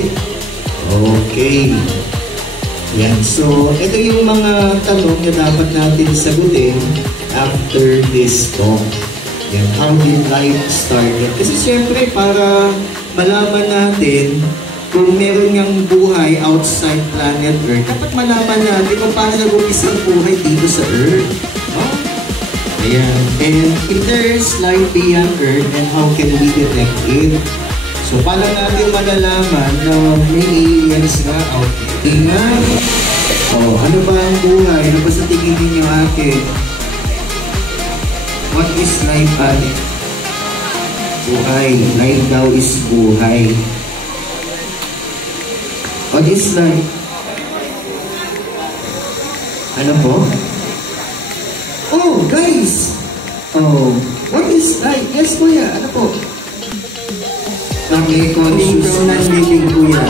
it? Okay. Yan. So, ito yung mga tanong na dapat natin sagutin after this talk. Yan. How did life started? Kasi siyempre, para malaman natin kung meron niyang buhay outside planet Earth, dapat malaman natin kung paano nag-umpisa ang buhay dito sa Earth. Oh? Ayan. And if there's life beyond Earth, then how can we detect it? So, paano natin malalaman na may aliens nga out there? Tingnan. Oh, ano ba ang buhay? Ano ba sa tingin ninyo akin? What is life, ate? Buhay. Life daw is buhay. What is life? Ano po? Oh, guys! Oh, what is life? Yes, kuya. Ano po? Okay, conditional living, kuya.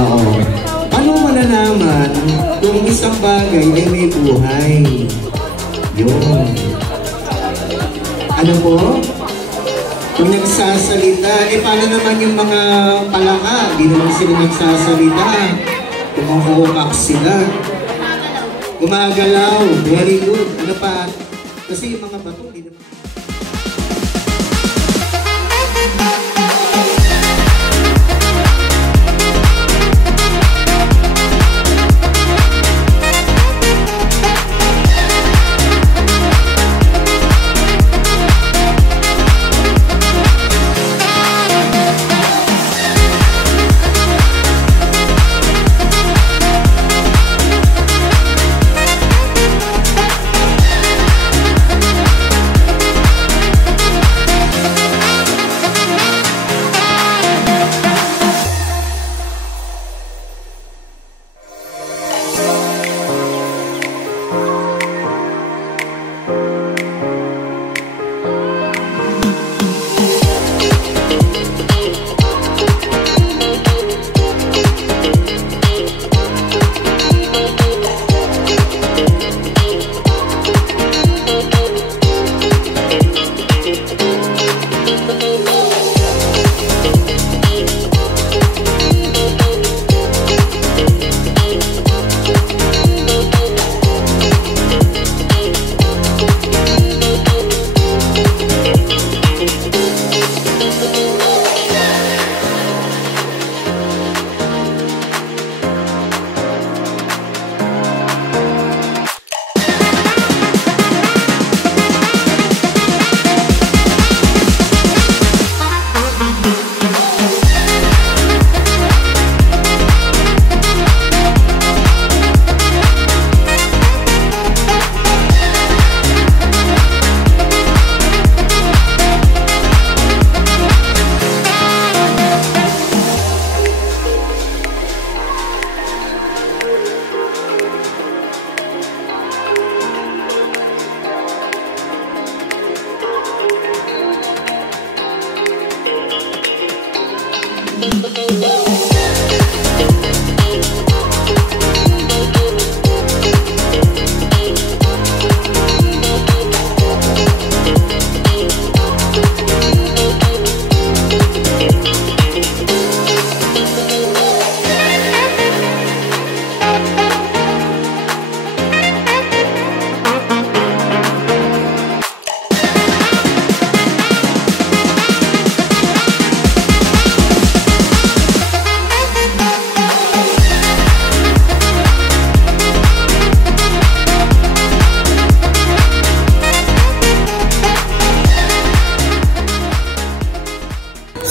Oo. Ano malalaman kung isang bagay ay may buhay? Yun. Ano po? Kung nagsasalita, paano naman yung mga palaka? Di naman sila nagsasalita. Kumukukak sila. Gumagalaw. Very good. Ano pa? Kasi yung mga bato, di naman.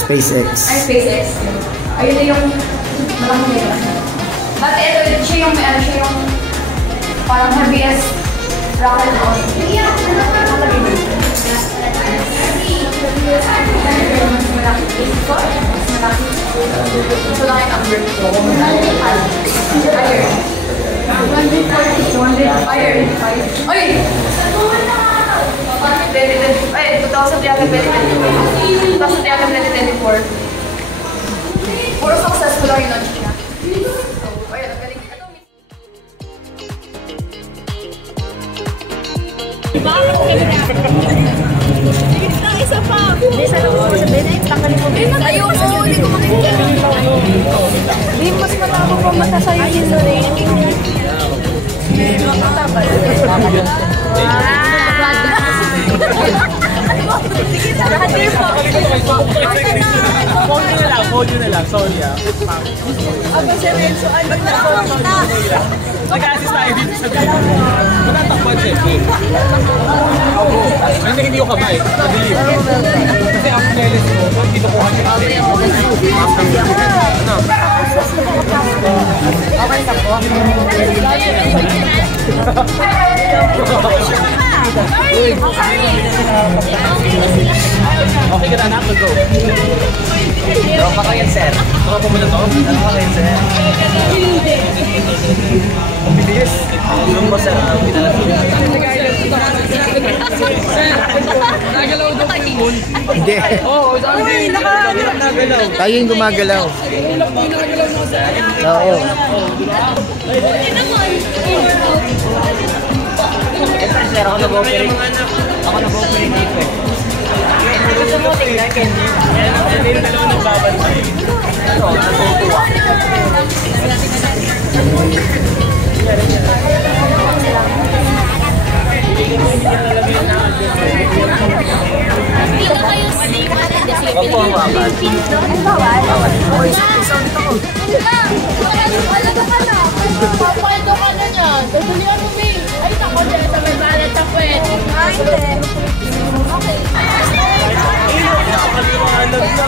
SpaceX. Ay, SpaceX. Ayun na yung malaking nila. Dati ito, siya yung parang heaviest rocket on. Mas malaki. Ito lang yung upgrade ko. Iron. 240. Iron. Ay! 2024. Puro successful lang yung launch niya. So, ayun, ang galing. Isa pa! Hindi, sa lang ko sa Benek, tanggalin mo. Ayoko, hindi ko makikita. mata sa'yo ni Lorraine. Hold you na lang, sorry ah. Aba si Renzo, ano na? Nag-assist tayo dito sa video. Matatakpan siya. Hindi ko kamay. Kasi ang neles mo, dito ko kami. Okay na po. Okay ka na, anak, go. Tropa ko yan, sir. Tropa mo na to? Tropa ko yan, sir. Ang bilis. Doon po, sir. Nagalaw daw yung moon. Hindi. Oo, sabi. Nagalaw. Tayo yung gumagalaw. Ulam po yung nagalaw mo, sir. Oo. Sir, ako nag-operate. Ako nag-operate dito eh. Gusto mo tingnan, Candy? Hindi yung dalawa nagbabantay. Ano, natutuwa. Dito kayo maliwan. Huwag po ang wakal. Bawal? Wala ka na. Papaldo ka na niyan. Tutulian mo, May. Ay, naku, dyan sa may balat sa kwet. Ay, hindi. Okay. Nakakaliwanag na.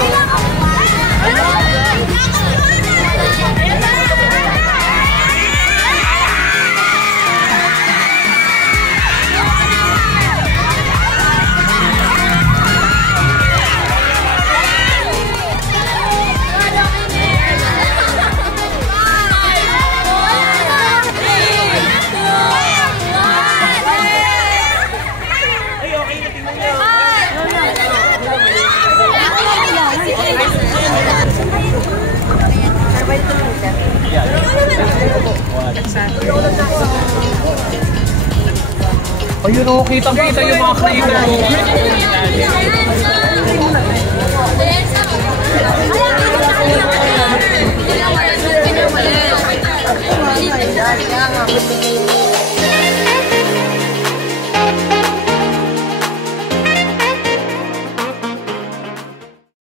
Ayun o, kitang-kita yung mga flavor.